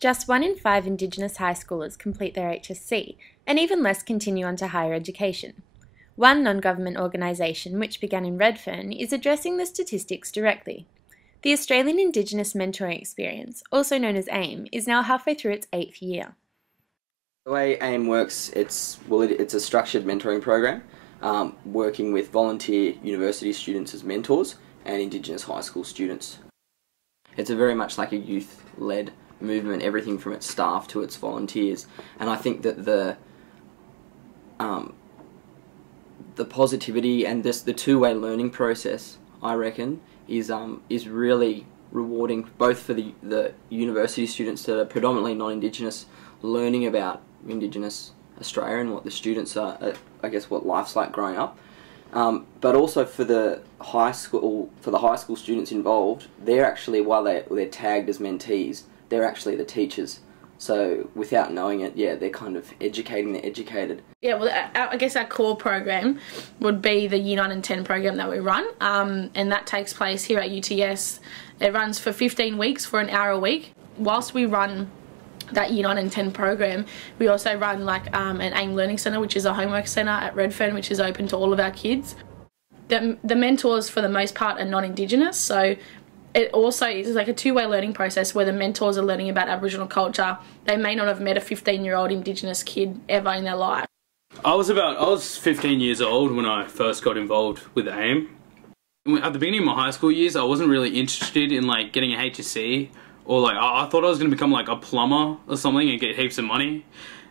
Just 1 in 5 Indigenous high schoolers complete their HSC, and even less continue on to higher education. One non-government organisation, which began in Redfern, is addressing the statistics directly. The Australian Indigenous Mentoring Experience, also known as AIME, is now halfway through its 8th year. The way AIME works, it's a structured mentoring program, working with volunteer university students as mentors and Indigenous high school students. It's very much like a youth-led movement, everything from its staff to its volunteers, and I think that the positivity and the two-way learning process, I reckon, is really rewarding, both for the university students that are predominantly non-Indigenous, learning about Indigenous Australia and what the students are, I guess, what life's like growing up, but also for the high school students involved. They're actually, while they're tagged as mentees, they're actually the teachers. So without knowing it, yeah, they're kind of educating the educated. Yeah, well, I guess our core program would be the Year 9 and 10 program that we run, and that takes place here at UTS. It runs for 15 weeks for an hour a week. Whilst we run that Year 9 and 10 program, we also run like an AIME Learning Centre, which is a homework centre at Redfern, which is open to all of our kids. The mentors, for the most part, are non-Indigenous, so it also is like a two-way learning process where the mentors are learning about Aboriginal culture. They may not have met a 15-year-old Indigenous kid ever in their life. I was 15 years old when I first got involved with AIME. At the beginning of my high school years, I wasn't really interested in like getting a HSC, or like I thought I was going to become like a plumber or something and get heaps of money.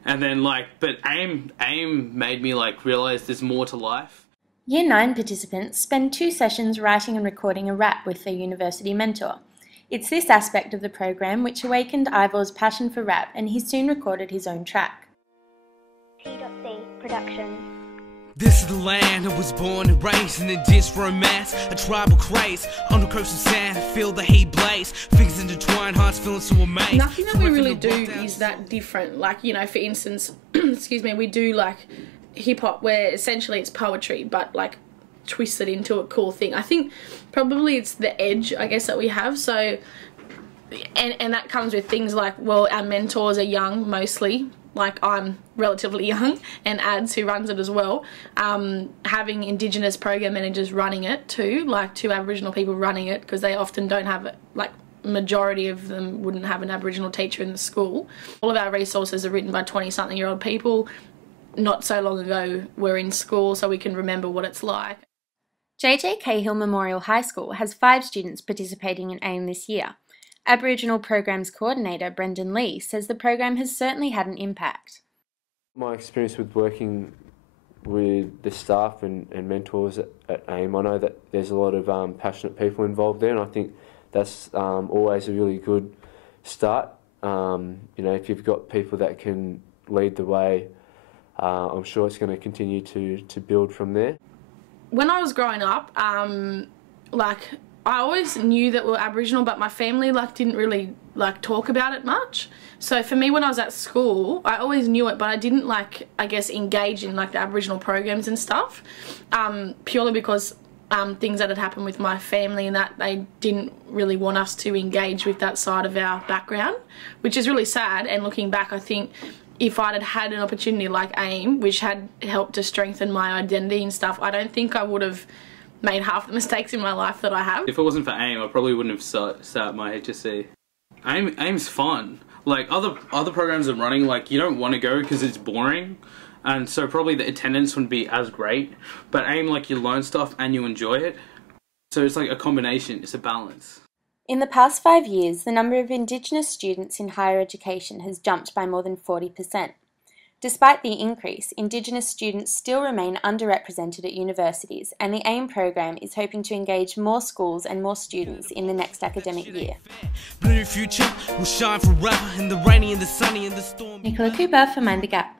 And then but AIME made me like realise there's more to life. Year 9 participants spend 2 sessions writing and recording a rap with their university mentor. It's this aspect of the program which awakened Ivor's passion for rap, and he soon recorded his own track. T.C. Productions. This is the land I was born and raised in, this romance, a tribal craze. On the coast of sand, feel the heat blaze. Fingers intertwined, hearts feeling so amazed. Nothing that we really do is that different. Like, you know, for instance, excuse me, we do like hip-hop where essentially it's poetry but like twisted into a cool thing. I think probably it's the edge, I guess, that we have. So and that comes with things like, well, our mentors are young mostly, like I'm relatively young, and Ads, who runs it as well, having Indigenous program managers running it too, like 2 Aboriginal people running it, because they often don't have, like, majority of them wouldn't have an Aboriginal teacher in the school. All of our resources are written by 20-something-year-old people. Not so long ago we're in school, so we can remember what it's like. JJ Cahill Memorial High School has 5 students participating in AIME this year. Aboriginal Programs Coordinator Brendan Lee says the program has certainly had an impact. My experience with working with the staff and mentors at AIME, I know that there's a lot of passionate people involved there, and I think that's always a really good start. You know, if you've got people that can lead the way, I'm sure it's going to continue to build from there. When I was growing up, like, I always knew that we were Aboriginal, but my family like didn't really like talk about it much. So for me, when I was at school, I always knew it, but I didn't, like, I guess, engage in like the Aboriginal programs and stuff, purely because things that had happened with my family and that they didn't really want us to engage with that side of our background, which is really sad. And looking back, I think if I'd had an opportunity like AIME, which had helped to strengthen my identity and stuff, I don't think I would have made half the mistakes in my life that I have. If it wasn't for AIME, I probably wouldn't have started my HSC. AIME's fun. Like other programs I'm running, like, you don't want to go because it's boring, and so probably the attendance wouldn't be as great. But AIME, like, you learn stuff and you enjoy it. So it's like a combination, it's a balance. In the past 5 years, the number of Indigenous students in higher education has jumped by more than 40%. Despite the increase, Indigenous students still remain underrepresented at universities, and the AIME program is hoping to engage more schools and more students in the next academic year. Blue future will shine forever in the rainy and the sunny and the stormy. Nicola Cooper for Mind the Gap.